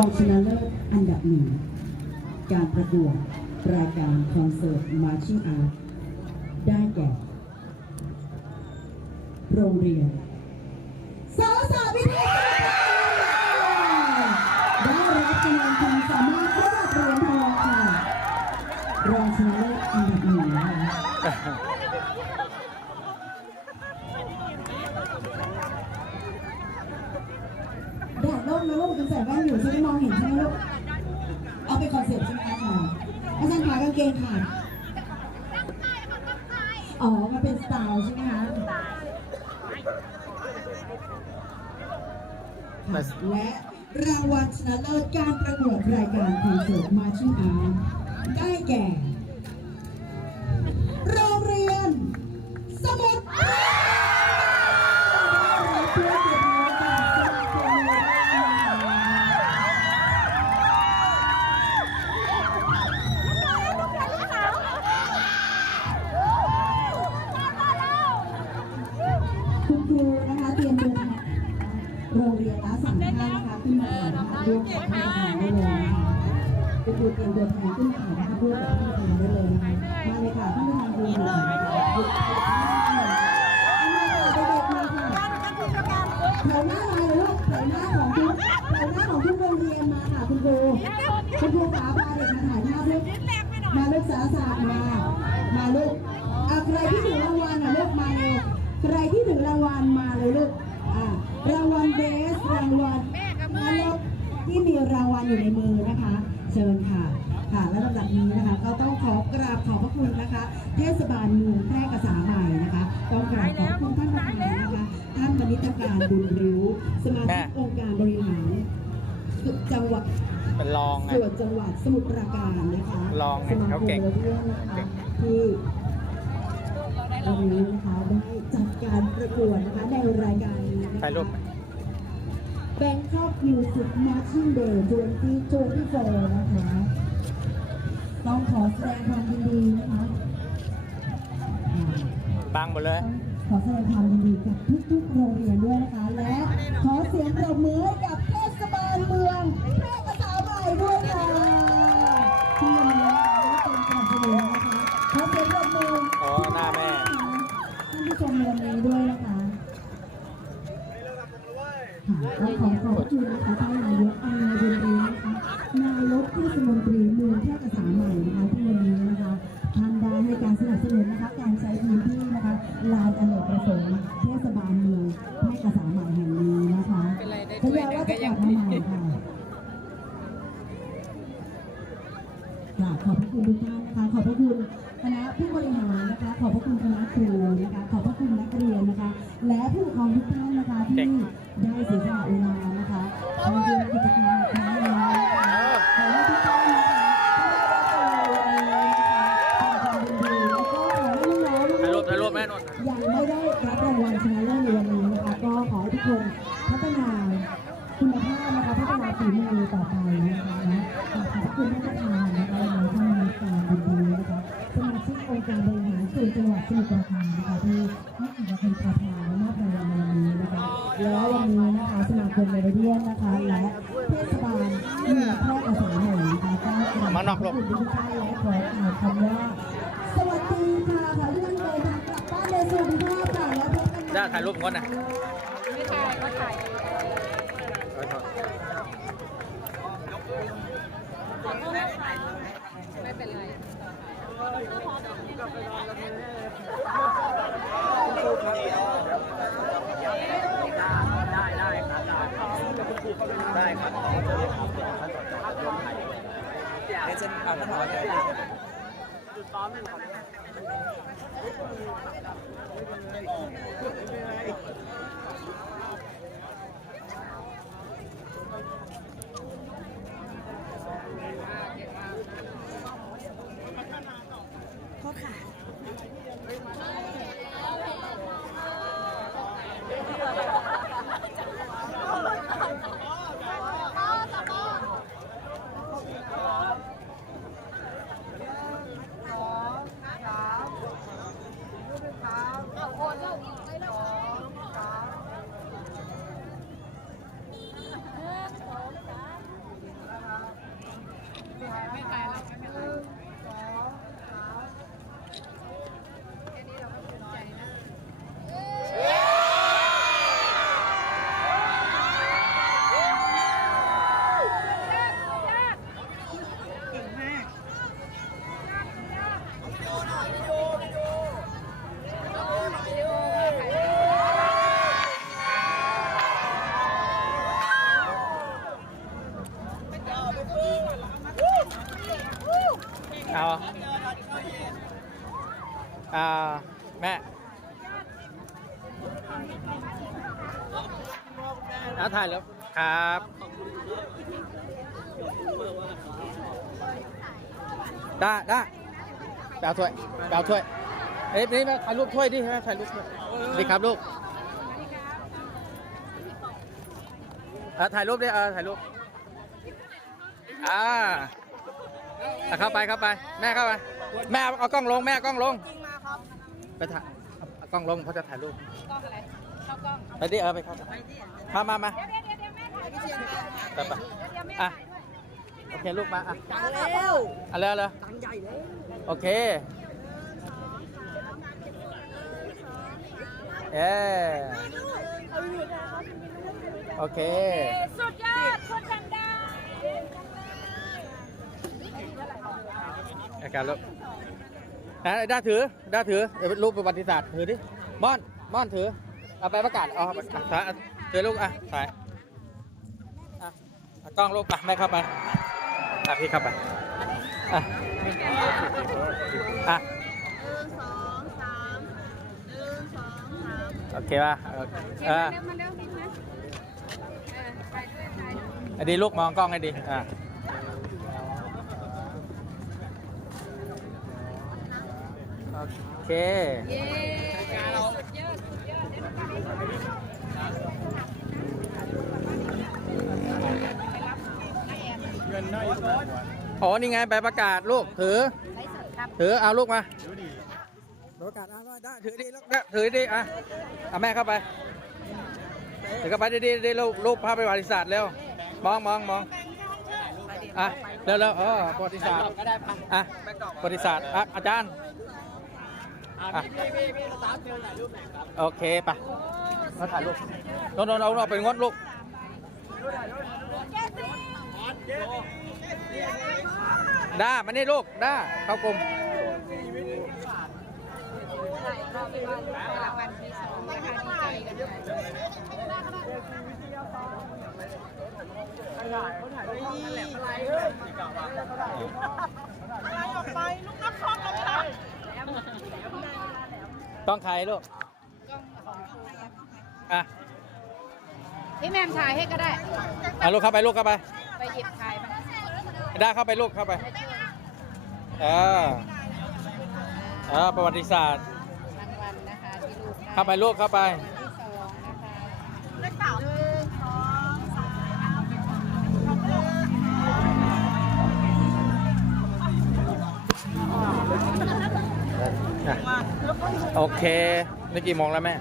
รองชนะเลิศอันดับหนึ่ง การประกวดรายการคอนเสิร์ตมาชิ่งอาร์ตได้แก่ โรงเรียนสาวสาวิทยาได้รับคะแนนความสามารถระดับเหรียญทองค่ะ รองชนะเลิศอันดับหนึ่งนะคะ แดดร่มนะลูกเป็นใส่แว่นอยู่จะได้มองเห็นใช่ไหมลูก เอาไปคอนเซ็ปต์ใช่ไหมคะอา จารย์ขากางเกงค่ะอ๋อ มันเป็นสไตล์ใช่ไหมคะค่ะและรางวัลชนะเลิศการประกวดรายการคอนเสิร์ตมาชิ่งอาร์ตได้แก่ คุณครูเตรียมตัวแทนขึ้นมาถ่ายนะคะร่วมกับท่านประธานได้เลยนะคะมาเลยค่ะท่านประธานดูหน่อยค่ะหยุดถ่ายภาพหน่อยมาค่ะเด็กๆค่ะแถวหน้ามาเลยลูกแถวหน้าของทุกแถวหน้าของทุกโรงเรียนมาค่ะคุณครูคุณครูขาพาเด็กมาถ่ายภาพลูกมาลูกสาสามา มาลูกอะใครที่ถึงรางวัลอะลูกมาเร็วใครที่ถึงรางวัลมาเลยลูกอ่ารางวัลเบสรางวัลมาลูกที่มีรางวัลอยู่ในมือนะคะ เชิญค่ะ ค่ะ และลำดับนี้นะคะ ก็ต้องขอกราบขอบพระคุณนะคะ เทศบาลเมืองแพร่กษาใหม่นะคะต้องกราบขอบคุณท่านประธานนะคะท่านมณิตการบุญริ้ว สมาชิกองค์การบริหารจังหวัดเป็นรองไงส่วนจังหวัดสมุทรปราการนะคะลองไงสมาเขาคมเก่งโรเดียนนะคะที่วันนี้นะคะได้จัดการประกวดนะคะในรายการนี้นะคะ ถ่ายรูปไหม Bangkok Music Marching Day 2024นะคะต้องขอแสดงความยินดีนะคะอ่าบังหมดเลย ขอแสดงความยินดีกับทุกๆโรงเรียนด้วยนะคะ และขอเสียงปรบมือให้กับ ค่ะก็ขอขอบคุณนะคะท่านนายกอานายบุญรีนะคะนายกเทศมนตรีเมืองแพร่ภาษาใหม่นะคะที่วันนี้นะคะท่านได้ให้การสนับสนุนนะคะการใช้พื้นที่นะคะลานอเนกประสงค์เทศบาลเมืองแพร่ภาษาใหม่แห่งนี้นะคะสัญญาว่าจะกลับมาใหม่ค่ะขอบพระคุณทุกท่านนะคะขอบพระคุณคณะผู้บริหารนะคะ ขอบพระคุณคณะครูนะคะขอบพระคุณนักเรียนนะคะ และผู้ปกครองทุกท่านนะคะที่ ได้เสียสละเวลานะคะ มานอกขลอบงคุณทุกท่านและขอกล่าวคำว่าสวัสดีค่ะขอให้ทุกท่านเดินทางกลับบ้านโดยสวัสดิภาพค่ะแล้วพบกันใหม่ได้ถ่ายรูปก่อนนะไม่ถ่ายก็ถ่ายไม่เป็นไร ได้ได้ครับได้ครับได้เช่นการพัฒนาใจจุดซ้อมหนึ่งของ เอาคน เอาถ่ายแล้วครับได้ได้แปลถ้วยแปลถ้วยเอ้ยนี่มาถ่ายรูปถ้วยดิให้ถ่ายรูปถ้วยดีครับลูกเออถ่ายรูปดิเออถ่ายรูปอ่าอะเข้าไปเข้าไป แม่เข้าไป แม่เอาเอากล้องลง แม่เอากล้องลง ไปถ่ายเอาเอากล้องลงเพราะจะถ่ายรูปกล้องอะไร เข้ากล้องไปดิเออไปเข้ามามามาเดี๋ยวเดี๋ยวเดี๋ยวแม่ถ่ายด้วยไปไปเดี๋ยวแม่อะถ่ายด้วยโอเคลูกมาอะตังแล้วเอะไรเลยตังใหญ่เลยโอเคเออโอเค สุดยอดคนทำได้อาการลูกอะด้าถือด้าถือเดี๋ยวรูปประวัติศาสตร์ถือดิม่อนม่อนถือ เอาไปประกาศเอาไปถ่ายถือลูกอะถ่ายอะเอากล้องลูกอะไม่เข้าไปอะพี่เข้าไปอะอะโอเคป่ะเออเออเร็วมาเร็วนิดนะเออถ่ายด้วยถ่ายด้วยไอ้ดีลูกมองกล้องให้ดีอะโอเค อ๋อ นี่ไงใบประกาศลูก ถือไลฟ์สดครับถือ เอาลูกมาใบประกาศเอาได้ ถือดีลูกนะถือดีอะเอาแม่เข้าไป ถือเข้าไปดีดีดีลูกรูปภาพประวัติศาสตร์เร็ว มองมองมองอะเร็วเร็วเออประวัติศาสตร์อะประวัติศาสตร์อะอาจารย์ อะโอเคไปมาถ่ายรูปโน่นโน่นเอาเอาไปงดลูกด้ามานี่ลูกด้าเข้ากลมรางวัลที่สองนะคะดีใจกันด้วย ต้องใครลูกอะพี่แมมถ่ายให้ก็ได้ อะลูกเข้าไปลูกเข้าไป ไปหยิบถ่ายมาด้าเข้าไปลูกเข้าไปเออเออประวัติศาสตร์รางวัลนะคะที่ลูกได้ เข้าไปลูกเข้าไป โอเค นี่กี่โมงแล้วแม่